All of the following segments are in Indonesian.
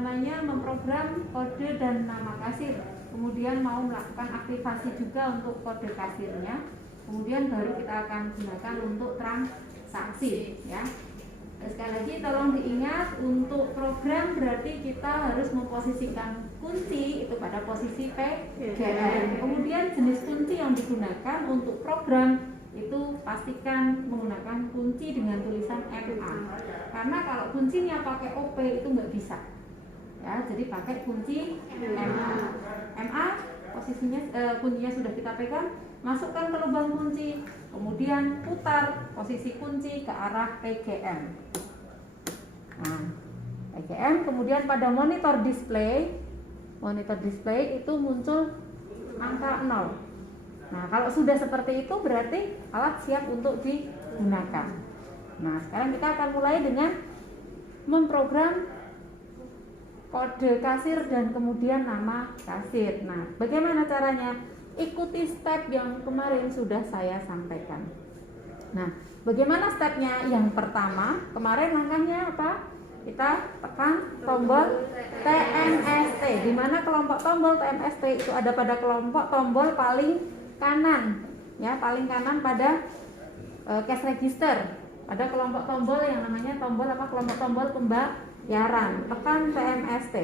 memprogram kode dan nama kasir, kemudian mau melakukan aktivasi juga untuk kode kasirnya, kemudian baru kita akan gunakan untuk transaksi ya. Sekali lagi tolong diingat, untuk program berarti kita harus memposisikan kunci itu pada posisi PGM. Kemudian jenis kunci yang digunakan untuk program itu pastikan menggunakan kunci dengan tulisan MA. Karena kalau kuncinya pakai OP itu nggak bisa. Ya, jadi pakai kunci MA. MA posisinya kuncinya sudah kita pegang, masukkan ke lubang kunci, kemudian putar posisi kunci ke arah PGM. Nah, PGM, kemudian pada monitor display itu muncul angka 0. Nah, kalau sudah seperti itu berarti alat siap untuk digunakan. Nah, sekarang kita akan mulai dengan memprogram kode kasir dan kemudian nama kasir. Nah, bagaimana caranya? Ikuti step yang kemarin sudah saya sampaikan. Nah, bagaimana stepnya? Yang pertama, kemarin langkahnya apa? Kita tekan tombol TMST. Di mana kelompok tombol TMST itu ada pada kelompok tombol paling kanan, ya, paling kanan pada cash register. Ada kelompok tombol yang namanya tombol apa? Kelompok tombol pembayaran. Tekan TMST.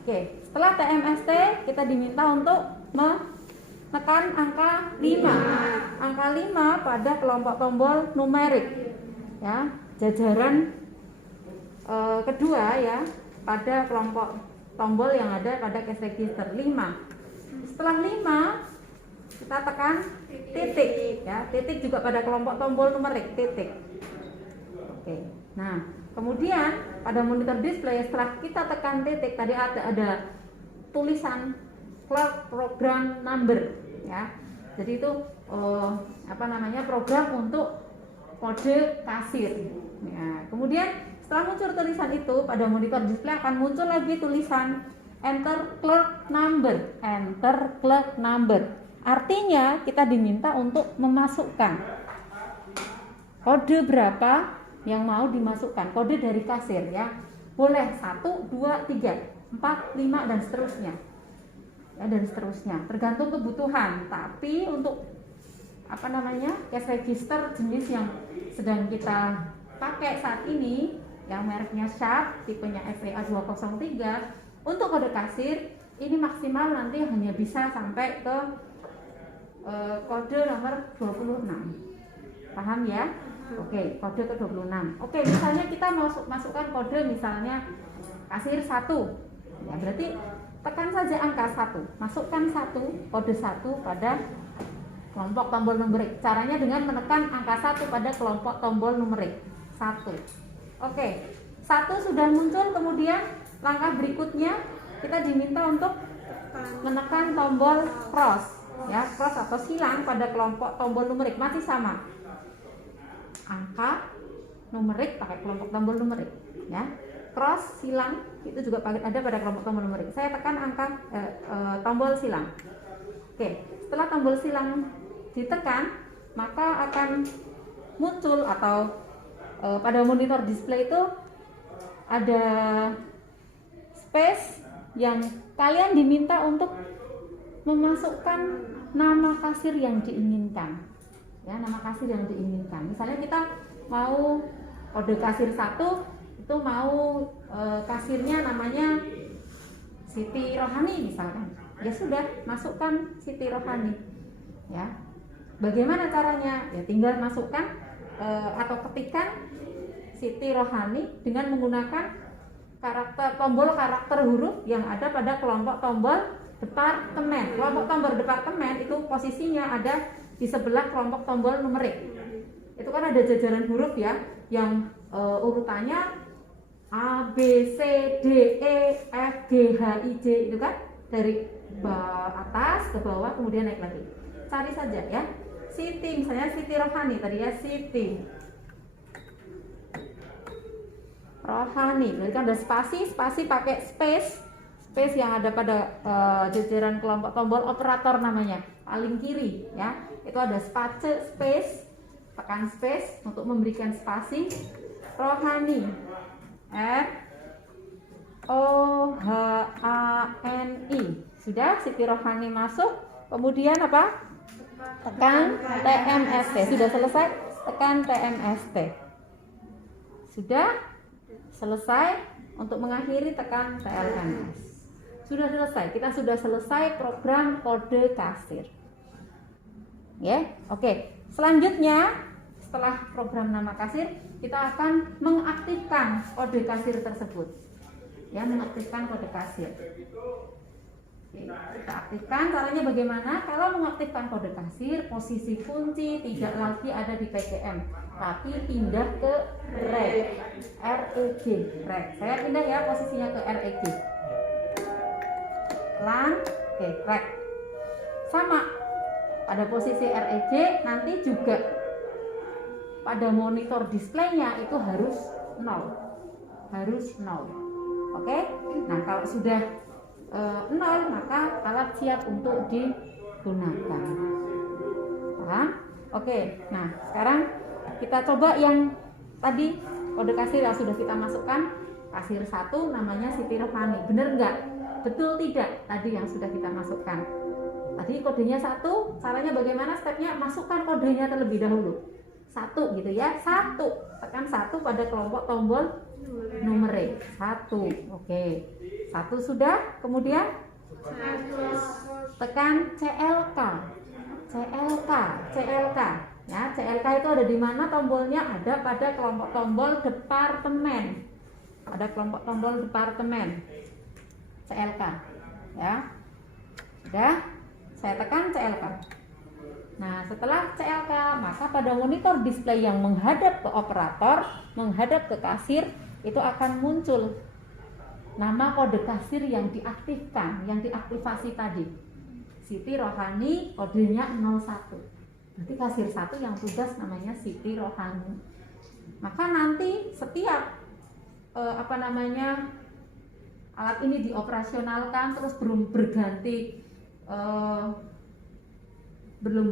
Oke, setelah TMST kita diminta untuk menekan angka 5. Angka 5 pada kelompok tombol numerik. Ya, jajaran kedua ya, pada kelompok tombol yang ada pada cash register 5. Setelah 5 kita tekan titik ya, titik juga pada kelompok tombol numerik titik. Oke. Nah, kemudian pada monitor display setelah kita tekan titik tadi ada tulisan clock program number ya. Jadi itu program untuk kode kasir. Ya, kemudian setelah muncul tulisan itu pada monitor display akan muncul lagi tulisan enter clerk number. Enter clerk number. Artinya kita diminta untuk memasukkan kode berapa yang mau dimasukkan, kode dari kasir ya. Boleh 1, 2, 3, 4, 5 dan seterusnya. Ya, dan seterusnya, tergantung kebutuhan. Tapi untuk cash register jenis yang sedang kita pakai saat ini yang mereknya Sharp, tipenya FEA 203, untuk kode kasir ini maksimal nanti hanya bisa sampai ke kode nomor 26. Paham ya? Oke, kode ke 26. Oke, misalnya kita masukkan kode misalnya kasir 1. Ya, berarti tekan saja angka 1. Masukkan 1, kode 1 pada kelompok tombol numerik. Caranya dengan menekan angka 1 pada kelompok tombol numerik 1. Oke, 1 sudah muncul, kemudian langkah berikutnya kita diminta untuk menekan tombol cross. Ya, cross atau silang pada kelompok tombol numerik masih sama. Angka numerik pakai kelompok tombol numerik, ya. Cross silang itu juga ada pada kelompok tombol numerik. Saya tekan angka tombol silang. Oke, setelah tombol silang ditekan, maka akan muncul atau pada monitor display itu ada space yang kalian diminta untuk memasukkan nama kasir yang diinginkan. Ya, nama kasir yang diinginkan. Misalnya kita mau kode kasir 1 itu mau kasirnya namanya Siti Rohani misalkan. Ya sudah, masukkan Siti Rohani. Ya. Bagaimana caranya? Ya tinggal masukkan atau ketikkan Siti Rohani dengan menggunakan tombol karakter huruf yang ada pada kelompok tombol departemen. Kelompok tombol departemen itu posisinya ada di sebelah kelompok tombol numerik. Itu kan ada jajaran huruf ya, yang urutannya A, B, C, D, E, F, G, H, I, J itu kan dari atas ke bawah kemudian naik lagi. Cari saja ya. Siti, misalnya Siti Rohani tadi ya, Siti Rohani. Berarti kan ada spasi pakai space yang ada pada jajaran kelompok tombol operator namanya paling kiri ya. Itu ada space, tekan space untuk memberikan spasi. Rohani, R ROHANI. Sudah, Siti Rohani masuk. Kemudian apa? Tekan TMST. Sudah selesai? Tekan TMST. Sudah selesai. Untuk mengakhiri tekan TLMS. Sudah selesai. Kita sudah selesai program kode kasir. Ya, oke. Selanjutnya setelah program nama kasir, kita akan mengaktifkan kode kasir tersebut. Ya, mengaktifkan kode kasir. Oke, kita aktifkan. Caranya bagaimana? Kalau mengaktifkan kode kasir, posisi kunci tidak lagi ada di PGM, tapi pindah ke REG. REG. REG. Saya pindah ya posisinya ke REG. Lan, oke, REG. Sama. Pada posisi REG nanti juga pada monitor displaynya itu harus 0. Harus 0. Oke? Nah, kalau sudah 0 maka alat siap untuk digunakan. Paham? Oke. Nah, sekarang kita coba yang tadi kode kasir yang sudah kita masukkan. Kasir 1 namanya Siti Rohani. Bener nggak? Betul tidak tadi yang sudah kita masukkan? Tadi kodenya 1, caranya bagaimana? Stepnya masukkan kodenya terlebih dahulu. 1 gitu ya. 1. Tekan 1 pada kelompok tombol numerik. 1. Oke. 1 sudah. Kemudian tekan CLK. CLK. Ya, CLK itu ada di mana tombolnya? Ada pada kelompok tombol departemen. Ada kelompok tombol departemen. CLK. Ya. Sudah. Saya tekan CLK. Nah, setelah CLK, maka pada monitor display yang menghadap ke operator, menghadap ke kasir, itu akan muncul nama kode kasir yang diaktifkan, yang diaktifasi tadi. Siti Rohani, kodenya 01. Berarti kasir 1 yang tugas namanya Siti Rohani. Maka nanti setiap alat ini dioperasionalkan terus belum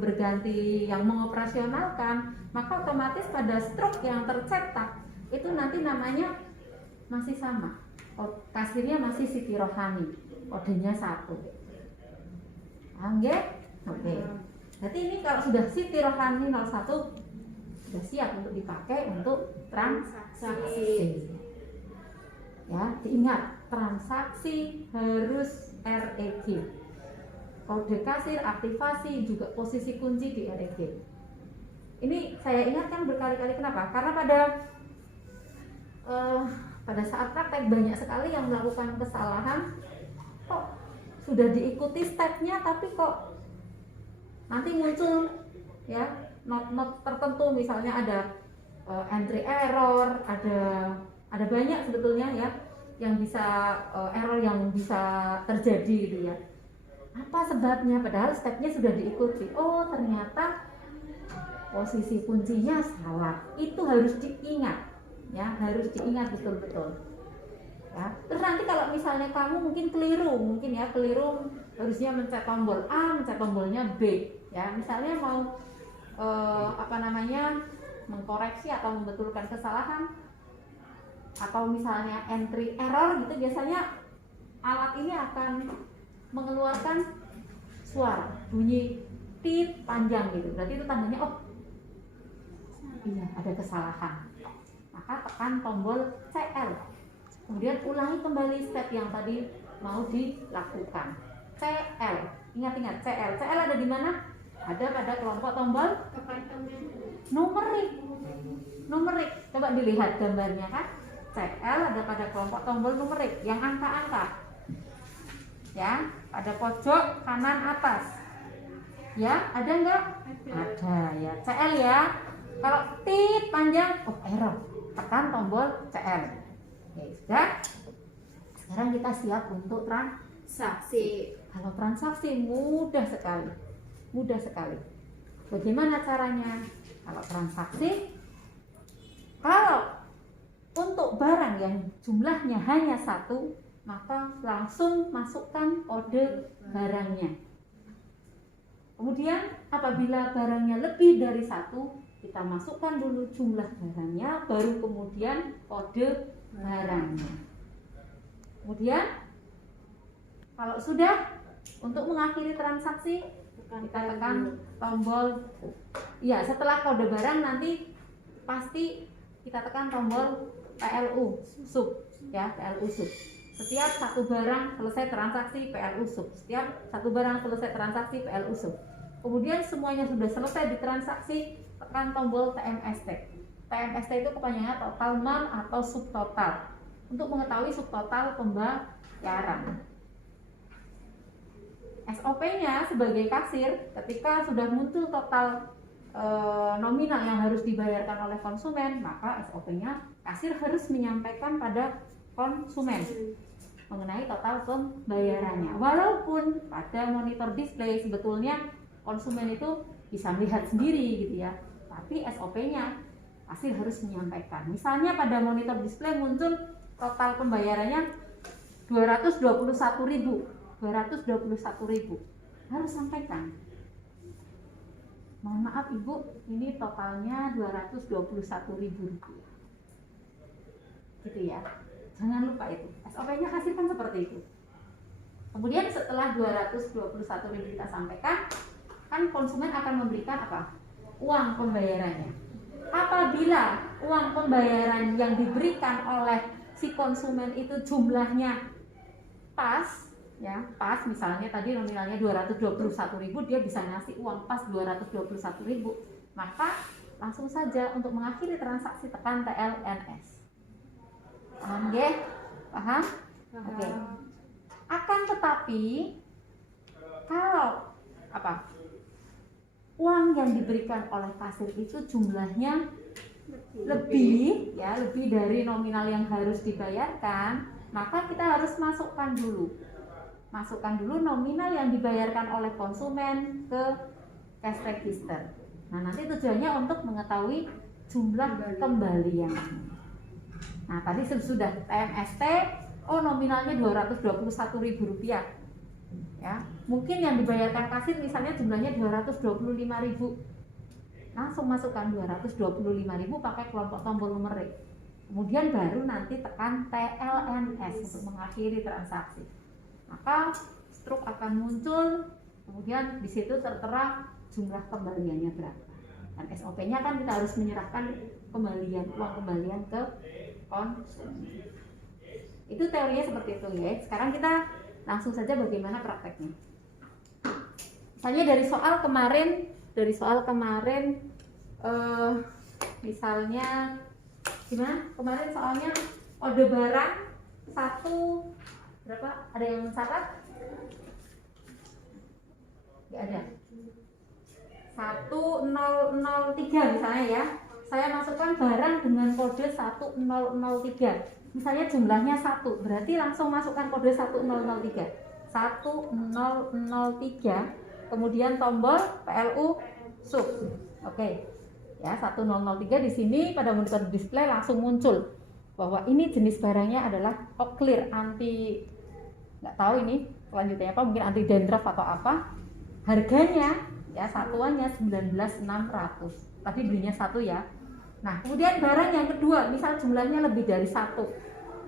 berganti yang mengoperasionalkan, maka otomatis pada struk yang tercetak itu nanti namanya masih sama. Kasirnya masih Siti Rohani, kodenya 1. Paham ya? Oke. Berarti ini kalau sudah Siti Rohani 01 sudah siap untuk dipakai untuk transaksi. Ya, diingat transaksi harus REG. Kode kasir, aktivasi, juga posisi kunci di REG. Ini saya ingatkan berkali-kali, kenapa? Karena pada saat praktek banyak sekali yang melakukan kesalahan. Kok sudah diikuti stepnya tapi kok nanti muncul ya not tertentu, misalnya ada entry error, ada banyak sebetulnya ya yang bisa error yang bisa terjadi gitu ya. Apa sebabnya? Padahal stepnya sudah diikuti. Oh, ternyata posisi kuncinya salah. Itu harus diingat, ya, harus diingat betul-betul. Ya. Terus nanti kalau misalnya kamu mungkin keliru harusnya mencet tombol A, mencet tombolnya B. Ya, misalnya mau mengkoreksi atau membetulkan kesalahan, atau misalnya entry error gitu, biasanya alat ini akan mengeluarkan suara bunyi tit panjang gitu, berarti itu tandanya iya ada kesalahan. Maka tekan tombol CL, kemudian ulangi kembali step yang tadi mau dilakukan. CL, ingat CL ada di mana? Ada pada kelompok tombol numerik. Coba dilihat gambarnya kan, CL ada pada kelompok tombol numerik yang angka-angka. Ya, pada pojok kanan atas. Ya, ada enggak? Ada ya. CL ya. Kalau tit panjang, error. Tekan tombol CL. Oke, sudah. Sekarang kita siap untuk transaksi. Kalau transaksi mudah sekali. Bagaimana caranya? Kalau transaksi, kalau untuk barang yang jumlahnya hanya 1, maka langsung masukkan kode barangnya. Kemudian apabila barangnya lebih dari 1, kita masukkan dulu jumlah barangnya, baru kemudian kode barangnya. Kemudian kalau sudah, untuk mengakhiri transaksi kita tekan tombol, ya setelah kode barang nanti pasti kita tekan tombol PLU sub, ya PLU sub. Setiap satu barang selesai transaksi PLU sub. Setiap satu barang selesai transaksi PLU sub. Kemudian semuanya sudah selesai ditransaksi, tekan tombol TMST. TMST itu kepanjangannya total non atau subtotal. Untuk mengetahui subtotal pembayaran. SOP-nya sebagai kasir, ketika sudah muncul total nominal yang harus dibayarkan oleh konsumen, maka SOP-nya kasir harus menyampaikan pada konsumen mengenai total pembayarannya. Walaupun pada monitor display sebetulnya konsumen itu bisa melihat sendiri gitu ya, tapi SOP-nya kasir harus menyampaikan. Misalnya pada monitor display muncul total pembayarannya 221.000, harus sampaikan. Mohon maaf Ibu, ini totalnya 221.000 rupiah. Gitu ya. Jangan lupa itu. SOP-nya kasir kan seperti itu. Kemudian setelah 221.000 kita sampaikan, kan konsumen akan memberikan apa? Uang pembayarannya. Apabila uang pembayaran yang diberikan oleh si konsumen itu jumlahnya pas, ya pas, misalnya tadi nominalnya 221.000, dia bisa ngasih uang pas 221.000, maka langsung saja untuk mengakhiri transaksi tekan TLNS. Paham nggih? Paham? Oke. Akan tetapi kalau apa? Uang yang diberikan oleh kasir itu jumlahnya lebih dari nominal yang harus dibayarkan, maka kita harus masukkan dulu nominal yang dibayarkan oleh konsumen ke cash register. Nah, nanti tujuannya untuk mengetahui jumlah kembalian. Nah, tadi sudah TMST, nominalnya 221.000 rupiah. Ya, mungkin yang dibayarkan kasir misalnya jumlahnya 225.000. Langsung masukkan 225.000 pakai kelompok tombol nomor. Kemudian baru nanti tekan TLNS untuk mengakhiri transaksi. Maka struk akan muncul, kemudian di situ tertera jumlah kembaliannya berapa. Dan SOP-nya kan kita harus menyerahkan uang kembalian ke konsumen. Itu teorinya seperti itu ya. Sekarang kita langsung saja bagaimana prakteknya. Misalnya dari soal kemarin, misalnya gimana? Kemarin soalnya kode barang satu berapa? Ada yang mencatat? Nggak ada. 1003 misalnya ya. Saya masukkan barang dengan kode 1003. Misalnya jumlahnya 1, berarti langsung masukkan kode 1003. 1003, kemudian tombol PLU sub. Oke. Ya, 1003 di sini pada monitor display langsung muncul bahwa ini jenis barangnya adalah clear, anti, nggak tahu ini selanjutnya apa, mungkin anti dandruff atau apa. Harganya ya satuannya 19.600. Tadi belinya 1 ya. Nah, kemudian barang yang kedua, misal jumlahnya lebih dari 1.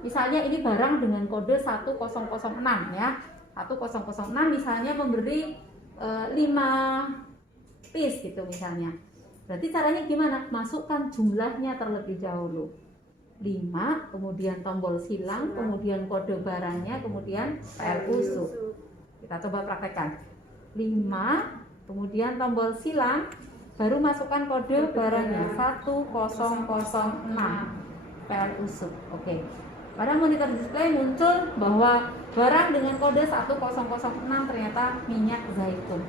Misalnya ini barang dengan kode 1006 ya. 1006 misalnya memberi 5 piece gitu misalnya. Berarti caranya gimana? Masukkan jumlahnya terlebih dahulu. 5, kemudian tombol silang, kemudian kode barangnya, kemudian PLU sub. Kita coba praktekkan. 5, kemudian tombol silang, baru masukkan kode barangnya 1006 PLU sub. Oke. Pada monitor display muncul bahwa barang dengan kode 1006 ternyata minyak zaitun.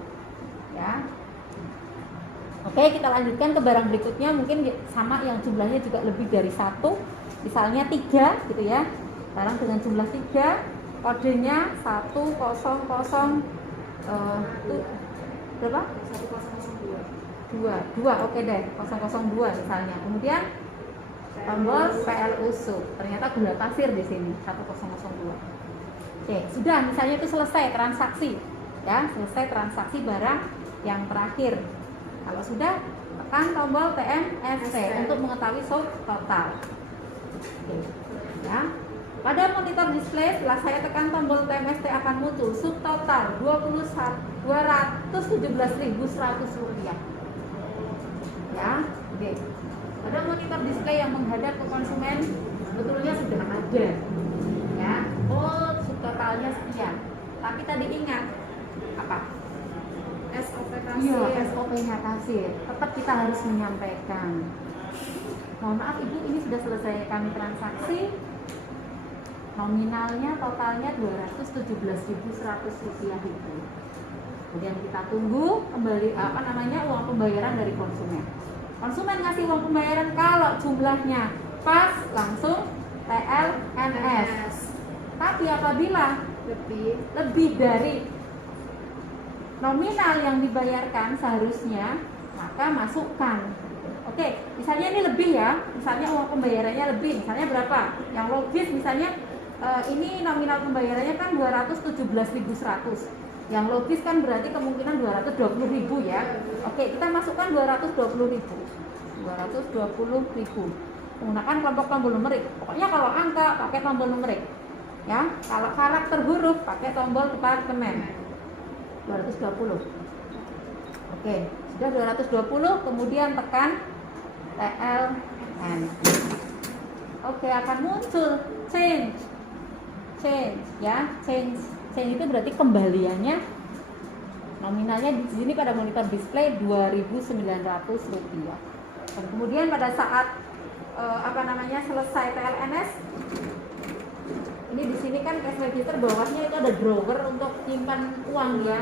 Ya. Oke, kita lanjutkan ke barang berikutnya, mungkin sama yang jumlahnya juga lebih dari 1, misalnya 3 gitu ya. Barang dengan jumlah 3, kodenya 100 berapa? 2, oke deh, 002 misalnya. Kemudian tombol PLU sub, ternyata gula pasir di sini 1002. Oke, sudah misalnya itu selesai transaksi, ya, selesai transaksi barang yang terakhir. Kalau sudah, tekan tombol TMST untuk mengetahui sub total. Oke, ya. Pada monitor display setelah saya tekan tombol TMST akan muncul subtotal 217.100 rupiah. Ya, oke. Pada monitor display yang menghadap ke konsumen sebetulnya sudah ada. Ya, oh subtotalnya sekian. Tapi tadi ingat apa? SOP kasir. Iya, SOP-nya kasir. Tetap kita harus menyampaikan. Mohon maaf Ibu, ini sudah selesai kami transaksi. Nominalnya totalnya 217.100 rupiah itu. Kemudian kita tunggu kembali uang pembayaran dari konsumen. Konsumen ngasih uang pembayaran kalau jumlahnya pas langsung TLNS. Tapi apabila lebih dari nominal yang dibayarkan seharusnya, maka masukkan. Oke, misalnya ini lebih ya, misalnya uang pembayarannya lebih, misalnya berapa? Yang logis misalnya ini nominal pembayarannya kan 217.100. Yang logis kan berarti kemungkinan 220.000 ya. Oke, kita masukkan 220.000. 220.000. Menggunakan kelompok tombol numerik. Pokoknya kalau angka pakai tombol numerik. Ya, kalau karakter huruf pakai tombol departemen. 220. Oke, sudah 220, kemudian tekan TLN. Oke, akan muncul change ya, change itu berarti kembaliannya nominalnya di sini pada monitor display 2.900 rupiah. Dan kemudian pada saat selesai TLNS, ini di sini kan cash register bawahnya itu ada drawer untuk simpan uang ya.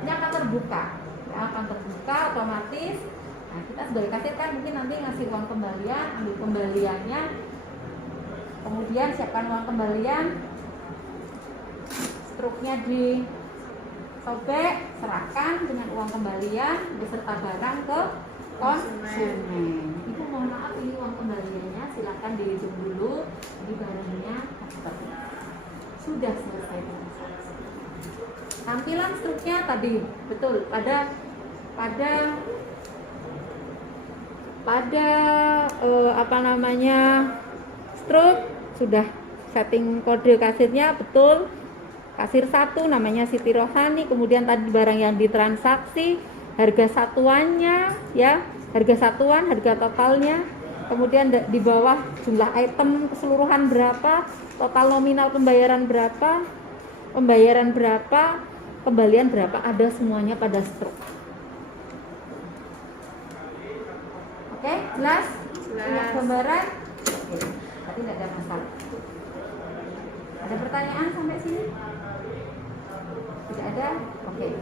Ini akan terbuka, otomatis. Nah, kita sebagai kasir kan mungkin nanti ngasih uang kembalian, ambil kembaliannya, kemudian siapkan uang kembalian, struknya disobek, serahkan dengan uang kembalian beserta barang ke konsumen. Ibu mohon maaf, ini uang kembaliannya silakan dihitung dulu, ini barangnya sudah selesai transaksi. Tampilan struknya tadi betul pada struk sudah setting kode kasirnya betul. Kasir 1 namanya Siti Rohani, kemudian tadi barang yang ditransaksi, harga satuannya ya, harga satuan, harga totalnya, kemudian di bawah jumlah item keseluruhan berapa, total nominal pembayaran berapa, kembalian berapa, ada semuanya pada struk. Oke, jelas? Punya gambaran? Oke, berarti tidak ada masalah. Ada pertanyaan sampai sini? Tidak ada? Oke.